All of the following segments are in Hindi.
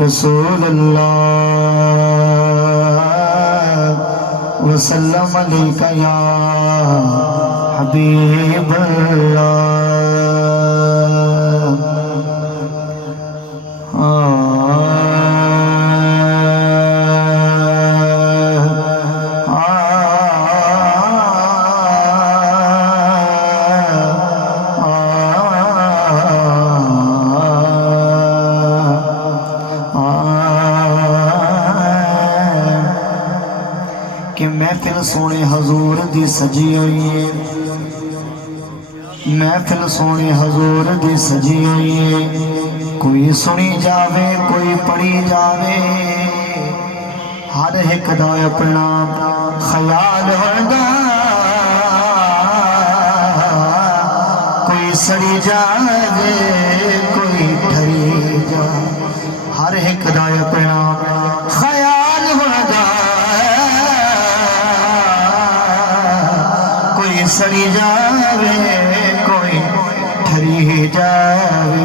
रसूलुल्लाह वसल्लम अलैका या हबीबल्लाह। कि महफिल सोने हजूर दी सजी हुई है, महफिल सोने हजूर दी सजी हुई है। कोई सुनी जावे कोई पढ़ी जावे, हर एक दा अपना ख्याल होगा। कोई सड़ी जावे कोई ठरी जाए, हर एक दा अपना ख्याल होगा। सड़ी जावे कोई ठरी जावे,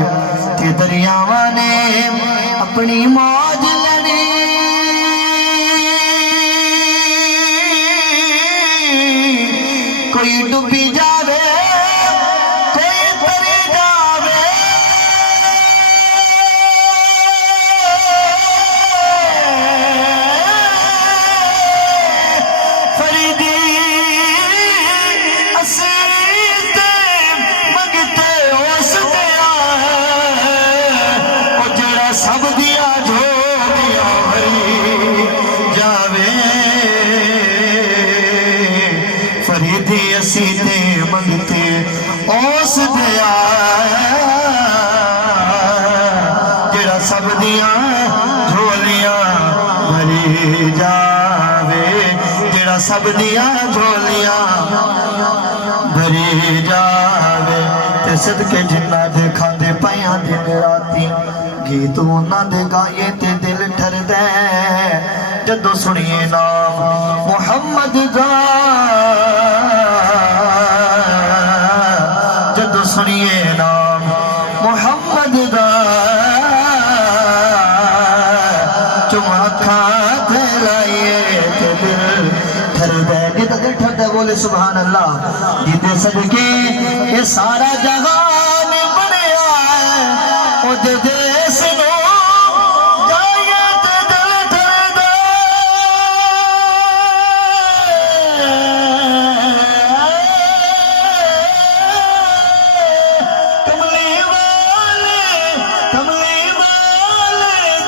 ते दरियावा ने अपनी मौज लड़ी। कोई डूबी जावे कोई तरी जावे, फरीदी सब दिया झोलिया भरी जावे। फरीदी असी ते मंगते ओस दिया, जेड़ा सब दिया झोलिया भरी जावे, जेड़ा सब दिया झोलिया भरी जावे। ते सदके जिन्ना दे खांदे पाया दिन राती, गीत उन्होंने गाए ते दिल ठरदा जदों सुनिए नाम मुहम्मद दा। जदों सुनिए नाम मुहम्मद दा, चुमा अखा ते लाइए ते दिल ठरदा। जिदा दिल ठरदा बोले सुभान अल्लाह। जिदे सदके ये सारा जहान बनया है, ओदे देश नो जाए ते दिल ठरदा। कमली वाले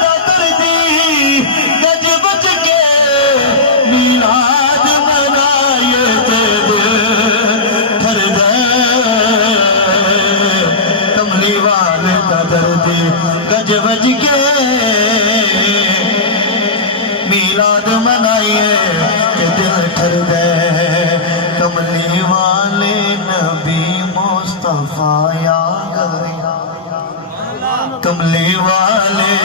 दा दर्दी गज बच के मीलाद मनाए ते दिल ठरदा। कमली वाले दा दर्दी गज बज के मीलाद मनाइए ते दिल ठरदा। कमली वाले नबी मुस्तफा आ गए, कमली वाले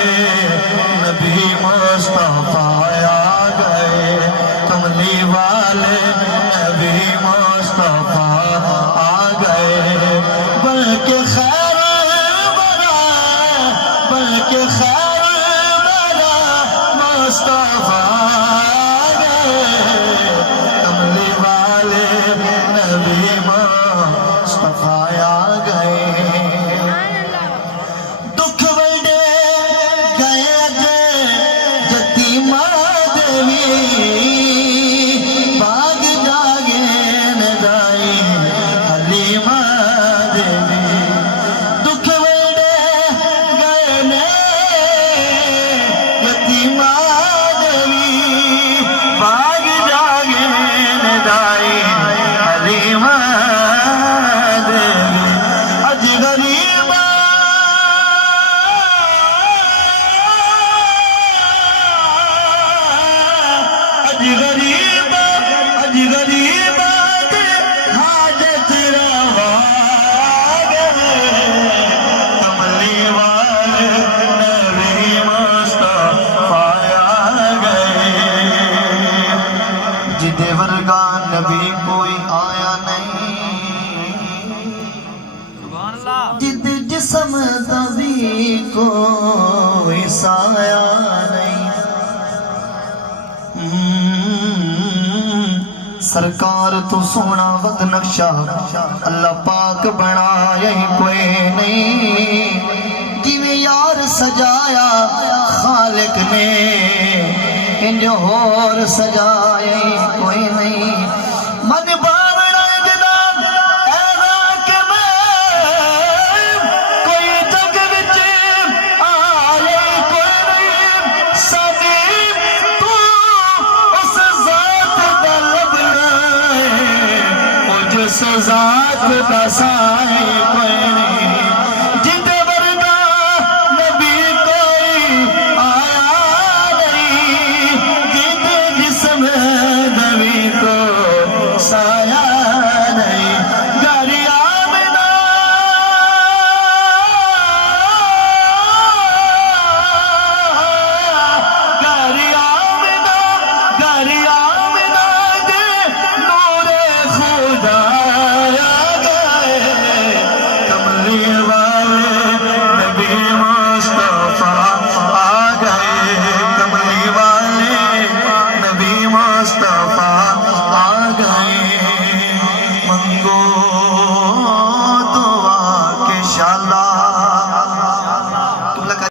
नबी मुस्तफा आ गए, कमली वाले नबी मुस्तफा आ गए। बल्कि खैर बल्कि खैर बना मुस्तफा गए, कमली वाले नबी मुस्तफा आ गए। दुख बड़े गए जती माँ देवी, बाग जागे नदाई हलीमा देवी। दुख बड़े गए ने साया नहीं। सरकार तो सोना वक्त नक्शा अल्लाह पाक बनाया ही कोई नहीं। जिवें यार सजाया खालिक ने इंज होर सजाया ही कोई नहीं। मन बावड़ा जदा ऐसा कि मैं कोई जग विच आए कोई नहीं। साडी तू उस जात दा लबना है, ओ जिस जात दा साया